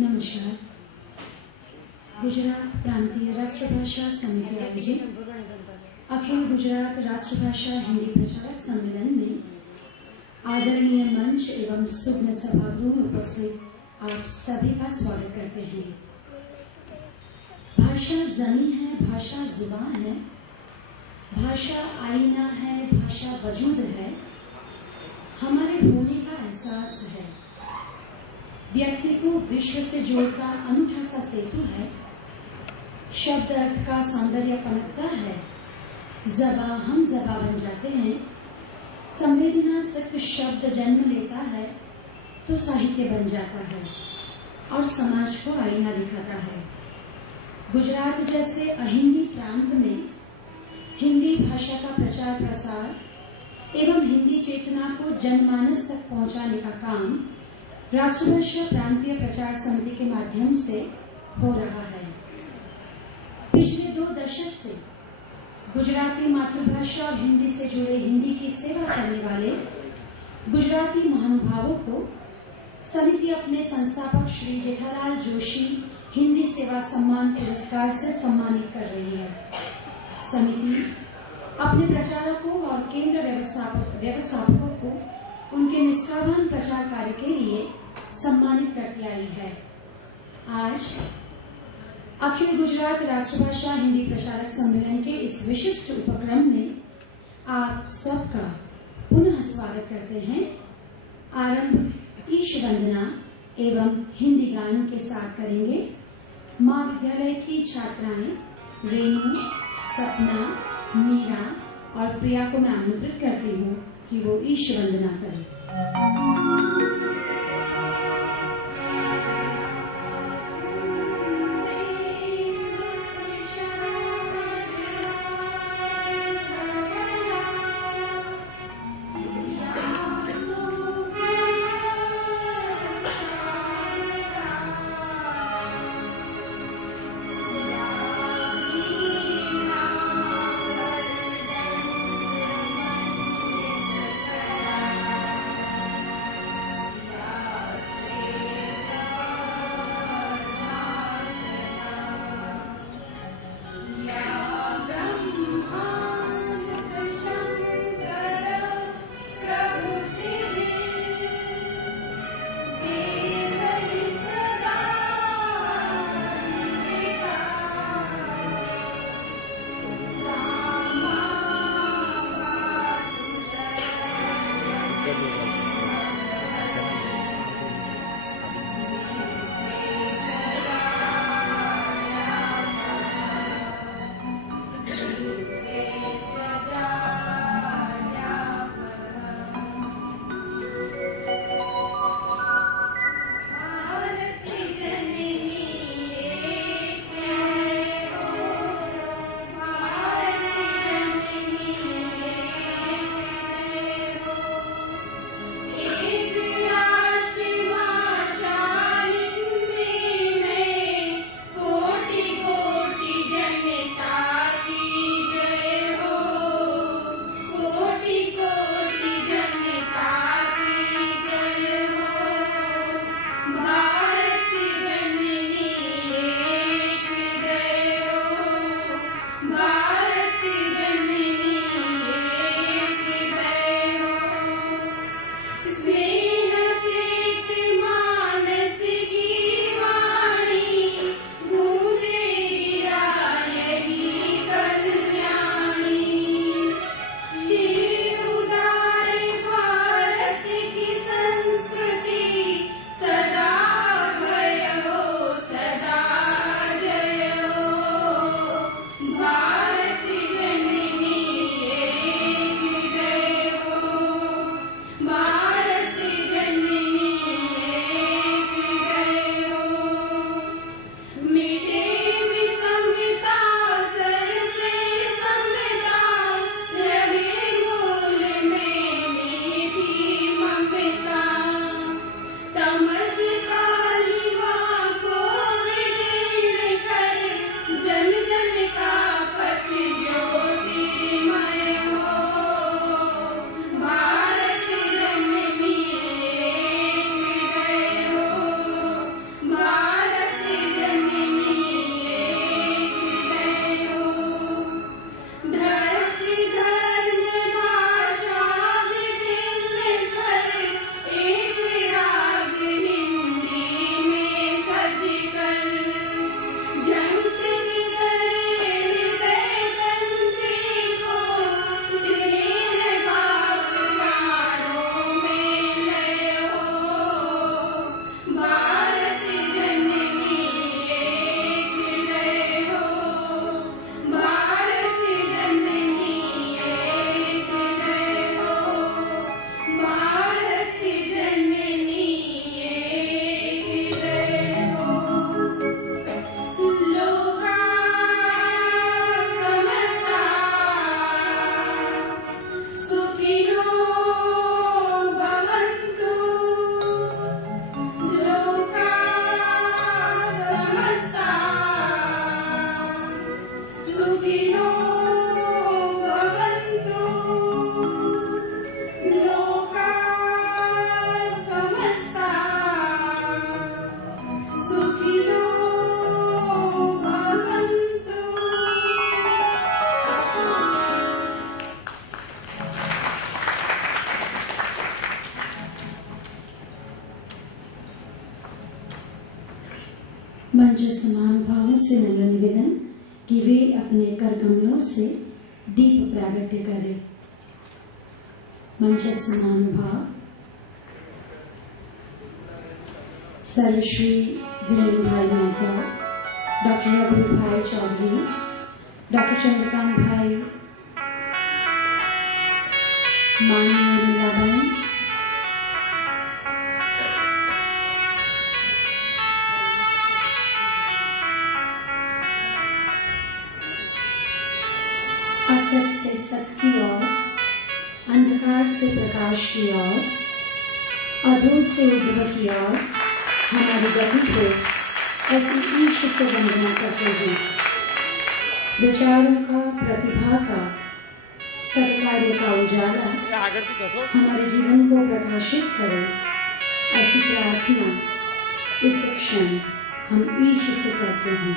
नमस्कार। गुजरात प्रांतीय राष्ट्रभाषा समिति आयोजित अखिल गुजरात राष्ट्रभाषा हिंदी प्रचारक सम्मेलन में आदरणीय मंच एवं सुग्न सभागृह में उपस्थित आप सभी का स्वागत करते हैं। भाषा ज़मीं है, भाषा जुबान है, भाषा आईना है, भाषा वजूद है, हमारे होने का एहसास है, व्यक्ति को विश्व से जोड़ता अनूठा सा सेतु है, शब्द अर्थ का सौंदर्य पनपता है, ज़बा हम ज़बा बन जाते हैं, संवेदना सिर्फ शब्द जन्म लेता है तो साहित्य बन जाता है और समाज को आईना दिखाता है। गुजरात जैसे अहिंदी प्रांत में हिंदी भाषा का प्रचार प्रसार एवं हिंदी चेतना को जनमानस तक पहुंचाने का काम राष्ट्रभाषा प्रांतीय प्रचार समिति के माध्यम से हो रहा है। पिछले 2 दशक से गुजराती मातृभाषा और हिंदी से जुड़े हिंदी की सेवा करने वाले गुजराती महानुभावों को समिति अपने संस्थापक श्री जेठालाल जोशी हिंदी सेवा सम्मान पुरस्कार से सम्मानित कर रही है। समिति अपने प्रचारकों और केंद्र व्यवस्थापकों को उनके निष्ठावान प्रचार कार्य के लिए सम्मानित करती आई है। आज अखिल गुजरात राष्ट्रभाषा हिंदी प्रचारक सम्मेलन के इस विशिष्ट उपक्रम में आप सबका पुनः स्वागत करते हैं। आरंभ ईश वंदना एवं हिंदी गान के साथ करेंगे। माँ विद्यालय की छात्राएं रेणु, सपना, मीरा और प्रिया को मैं आमंत्रित करती हूँ कि वो ईश वंदना करें। मंच महानुभावों से नम्र निवेदन कि वे अपने कर कमलों से दीप प्रागट्य करें। मंच महानुभाव सर्वश्री धीरेन्द्र भाई मेहता, डॉक्टर रघु भाई चौधरी, डॉक्टर चंद्रकांत भाई, माननीय मीराबेन, असत से सत की ओर, अंधकार से प्रकाश की ओर, अधो से उद्भव की ओर हमारी गति को ऐसी ईश से वंदना करते हैं। विचारों का, प्रतिभा का, सत्कार्य का उजाला हमारे जीवन को प्रकाशित करे, ऐसी प्रार्थना इस क्षण हम ईश से करते हैं।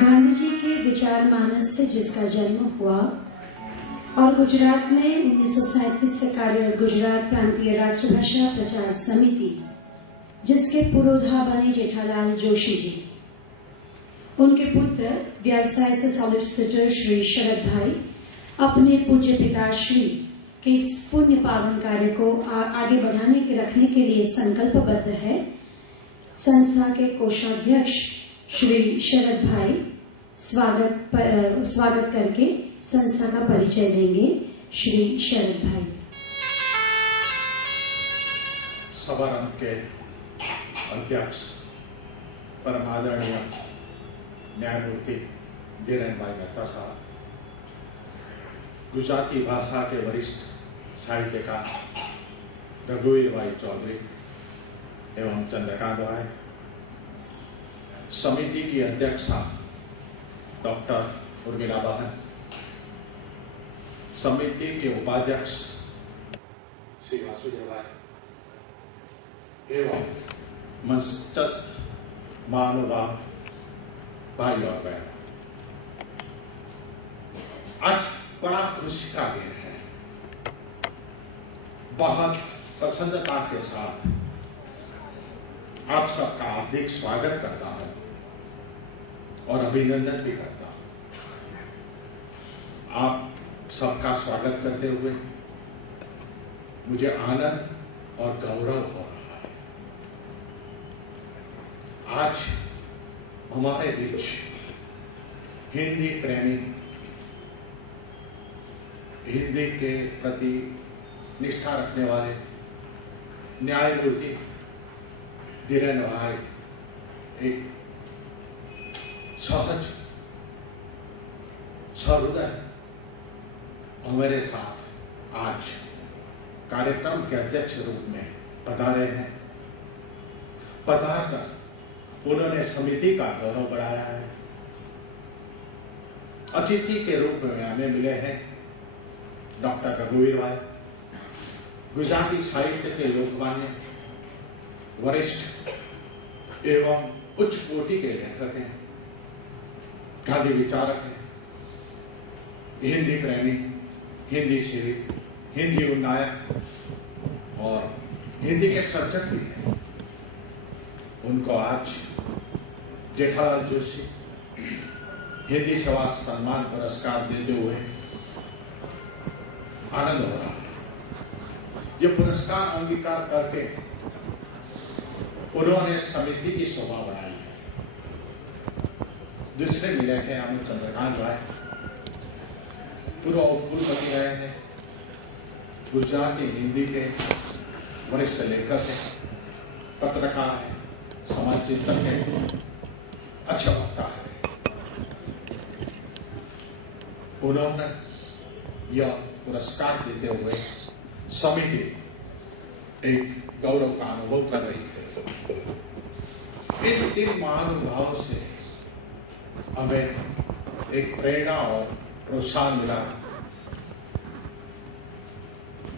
गांधी जी के विचार मानस से जिसका जन्म हुआ और गुजरात में 1937 से कार्यरत गुजरात प्रांतीय राष्ट्रभाषा प्रचार समिति, जिसके पुरोधा बने जेठालाल जोशी जी, उनके पुत्र व्यवसाय से सॉलिसिटर श्री शरद भाई अपने पूज्य पिताश्री के इस पुण्य पावन कार्य को आगे बढ़ाने के रखने के लिए संकल्पबद्ध है। संस्था के कोषाध्यक्ष श्री शरद भाई स्वागत करके संस्था का परिचय देंगे। श्री शरद भाई। समारंभ के अध्यक्ष परम आदरणीय न्यायमूर्ति धीरेन्द्र भाई मेहता साहब, गुजराती भाषा के वरिष्ठ साहित्यकार रघुवीर भाई चौधरी एवं चंद्रकांत भाई, समिति की अध्यक्षा डॉक्टर उर्मिला बहन, समिति के उपाध्यक्ष श्री वासुदेव भाई एवं मंचस्थ महानुभाव भाई और बहन, आज बड़ा खुशी का दिन है। बहुत प्रसन्नता के साथ आप सबका हार्दिक स्वागत करता हूं और अभिनंदन भी करता हूं। आप सबका स्वागत करते हुए मुझे आनंद और गौरव हो रहा है। आज हमारे बीच हिंदी प्रेमी, हिंदी के प्रति निष्ठा रखने वाले न्यायमूर्ति धीरेन्द्र भाई एक सहज सहृदय हमारे साथ आज कार्यक्रम के अध्यक्ष रूप में पधारे हैं। पधार कर उन्होंने समिति का गौरव बढ़ाया है। अतिथि के रूप में हमें मिले हैं डॉक्टर रघुवीर भाई, गुजराती साहित्य के लोकमान्य, वरिष्ठ एवं उच्च कोटि के लेखक हैं, गांधी विचारक हैं, हिंदी प्रेमी, हिंदी शिवी, हिंदी उन्नायक और हिंदी के सर्जक भी हैं। उनको आज जेठालाल जोशी हिंदी सेवा सम्मान पुरस्कार देते हुए आनंद हो रहा है। ये पुरस्कार अंगीकार करके उन्होंने समिति की शोभा बढ़ाई है। दूसरे मिले हैं हमें चंद्रकांत भाई, पूर्व कुलपति रहे हैं, गुजराती हिंदी के वरिष्ठ लेखक हैं, पत्रकार हैं, समाज चिंतक हैं, अच्छा वक्ता है। उन्होंने यह पुरस्कार देते हुए समिति एक गौरव का अनुभव कर रही है। इन महानुभावों से हमें एक प्रेरणा और प्रोत्साहन मिला।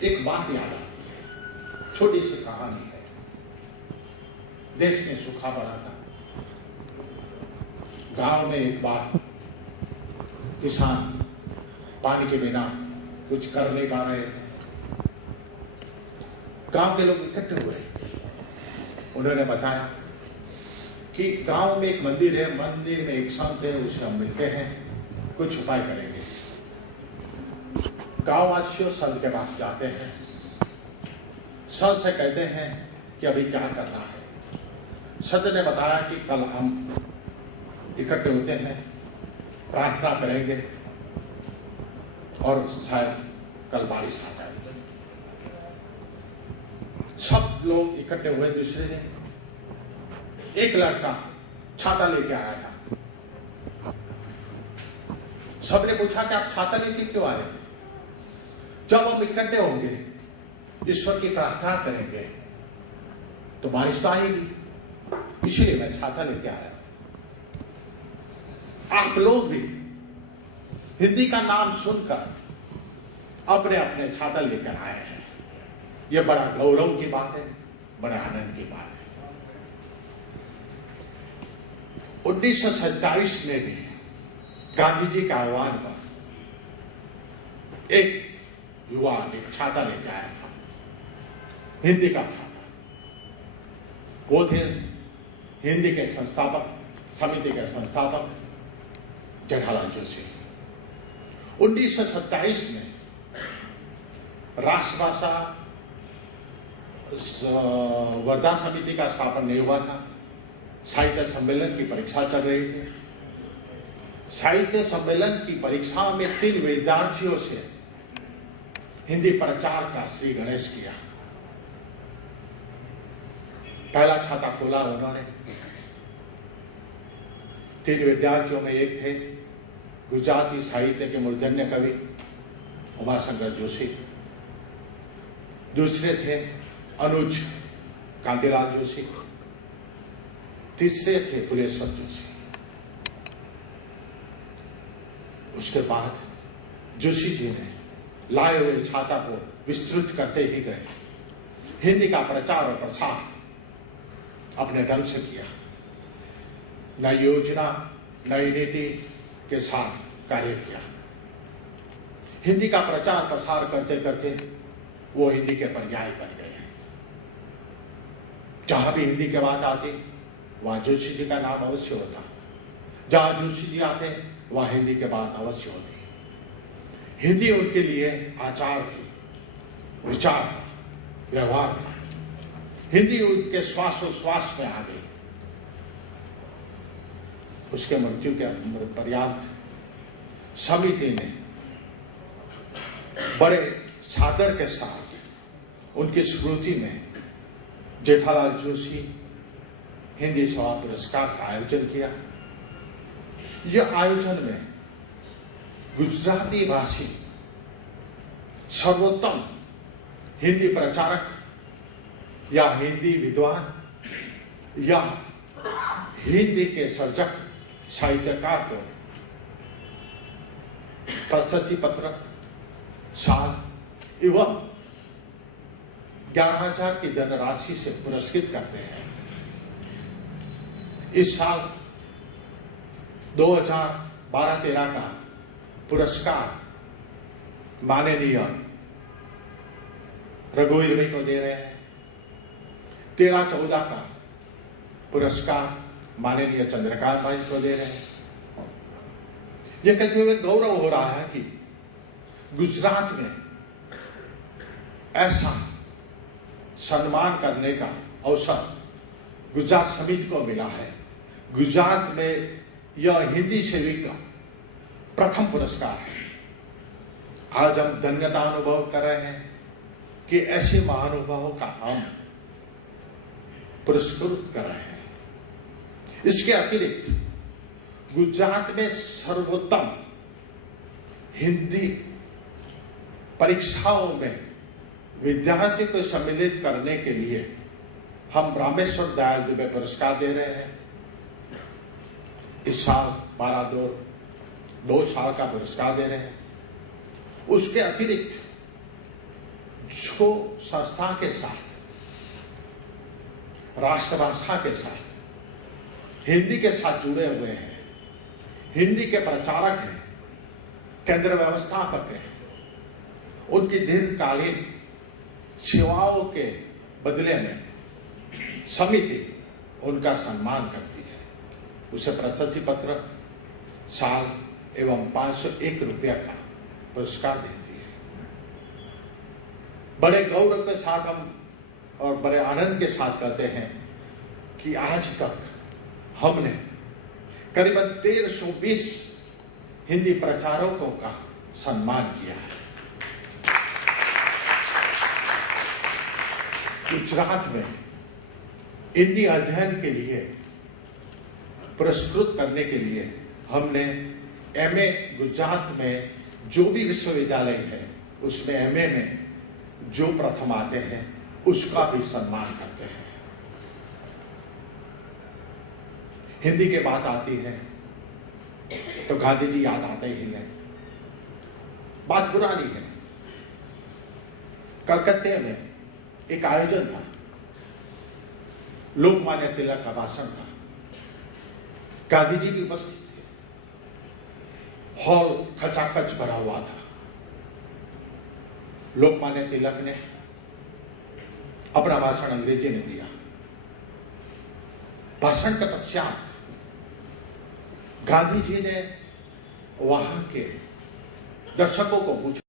एक बात याद आती है, छोटी सी कहानी है। देश में सूखा पड़ा था। गांव में एक बार किसान पानी के बिना कुछ कर नहीं पा रहे थे। गांव के लोग इकट्ठे हुए। उन्होंने बताया कि गांव में एक मंदिर है, मंदिर में एक संत है, उसे हम मिलते हैं, कुछ उपाय करेंगे। गांववासियों संत के पास जाते हैं। संत से कहते हैं कि अभी क्या करना है। संत ने बताया कि कल हम इकट्ठे होते हैं, प्रार्थना करेंगे और शायद कल बारिश आ जाएगी। सब लोग इकट्ठे हुए। दूसरे दिन एक लड़का छाता लेके आया था। सबने पूछा कि आप छाता लेके क्यों आए? जब हम इकट्ठे होंगे, ईश्वर की प्रार्थना करेंगे तो बारिश तो आएगी, इसलिए मैं छाता लेके आया। आप लोग भी हिंदी का नाम सुनकर अपने अपने छाता लेकर आए हैं। यह बड़ा गौरव की बात है, बड़े आनंद की बात है। 1927 में भी गांधी जी के आह्वान पर एक युवा एक छाता लेकर आया था, हिंदी का छाता। वो थे हिंदी के संस्थापक, समिति के संस्थापक जेठालाल जोशी। 1927 में राष्ट्रभाषा वर्धा समिति का स्थापन नहीं हुआ था। साहित्य सम्मेलन की परीक्षा चल रही थी। साहित्य सम्मेलन की परीक्षा में 3 विद्यार्थियों से हिंदी प्रचार का श्री गणेश किया। पहला छाता खोला उन्होंने। 3 विद्यार्थियों में एक थे गुजराती साहित्य के मूर्धन्य कवि उमाशंकर जोशी। दूसरे थे अनुज कांतिलाल जोशी। तीसरे थे फुलेश्वर जोशी। उसके बाद जोशी जी ने लाए हुए छाता को विस्तृत करते ही गए। हिंदी का प्रचार और प्रसार अपने ढंग से किया। नई योजना, नई नीति के साथ कार्य किया। हिंदी का प्रचार प्रसार करते करते वो हिंदी के पर्याय बन गए। जहां भी हिंदी की बात आती वहां जोशी जी का नाम अवश्य होता। जहां जोशी जी आते वहां हिंदी की बात अवश्य होती। हिंदी उनके लिए आचार थी, विचार था, व्यवहार था। हिंदी उनके श्वासोश्वास में आ गई। उसके मृत्यु के पर्याप्त समिति ने बड़े सादर के साथ उनकी स्मृति में जेठालाल जोशी हिंदी सभा पुरस्कार का आयोजन किया। यह आयोजन में गुजराती भाषी सर्वोत्तम हिंदी प्रचारक या हिंदी विद्वान या हिंदी के सर्जक साहित्यकार को प्रशस्ति पत्र, साल एवं 11,000 की धनराशि से पुरस्कृत करते हैं। इस साल 2012-13 का पुरस्कार माननीय रघुवीर भाई को दे रहे हैं। 13-14 का पुरस्कार माननीय चंद्रकांत भाई को दे रहे हैं। यह कहते हुए गौरव हो रहा है कि गुजरात में ऐसा सम्मान करने का अवसर गुजरात समिति को मिला है। गुजरात में यह हिंदी सेवी का प्रथम पुरस्कार है। आज हम धन्यता अनुभव कर रहे हैं कि ऐसे महानुभावों का हम पुरस्कृत कर रहे हैं। इसके अतिरिक्त गुजरात में सर्वोत्तम हिंदी परीक्षाओं में विद्यार्थी को सम्मिलित करने के लिए हम रामेश्वर दयाल दुबे पुरस्कार दे रहे हैं। इस साल 12/2 2 साल का पुरस्कार दे रहे हैं। उसके अतिरिक्त जो संस्था के साथ, राष्ट्रभाषा के साथ, हिंदी के साथ जुड़े हुए हैं, हिंदी के प्रचारक हैं, केंद्र व्यवस्थापक हैं, उनकी दीर्घकालीन सेवाओं के बदले में समिति उनका सम्मान करती है। उसे प्रशस्ति पत्र, साल एवं 501 रुपया का पुरस्कार देती है। बड़े गौरव के साथ हम और बड़े आनंद के साथ कहते हैं कि आज तक हमने करीबन 1320 हिंदी प्रचारकों का सम्मान किया है। गुजरात में हिंदी अध्ययन के लिए पुरस्कृत करने के लिए हमने एमए गुजरात में जो भी विश्वविद्यालय है उसमें एमए में जो प्रथम आते हैं उसका भी सम्मान करते हैं। हिंदी की बात आती है तो गांधी जी याद आते ही हैं। बात पुरानी है। कलकत्ते में एक आयोजन था, लोकमान्य तिलक का भाषण था, गांधी जी भी उपस्थित थे, हॉल खचाखच भरा हुआ था। लोकमान्य तिलक ने अपना भाषण अंग्रेजी में दिया। भाषण के पश्चात गांधी जी ने वहां के दर्शकों को पूछा,